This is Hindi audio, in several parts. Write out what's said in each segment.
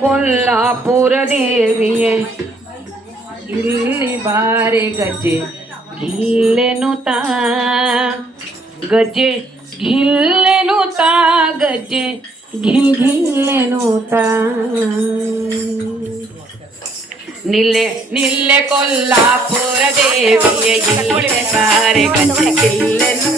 कोल्लापुर देविए इल्ली बारे गजे गिले ता, गजे गिले ता, गजे घिल घिल्लेनु ता। नीले निले कोल्लापुर देविए इल्ली बारे गजे गिल्लेनु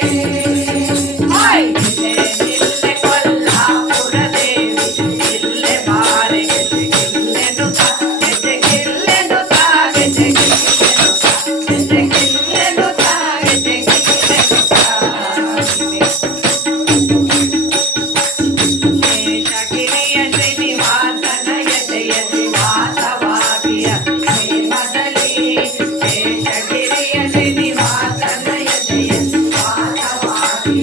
Yeah.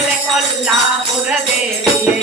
ले कोल्ला पुर दे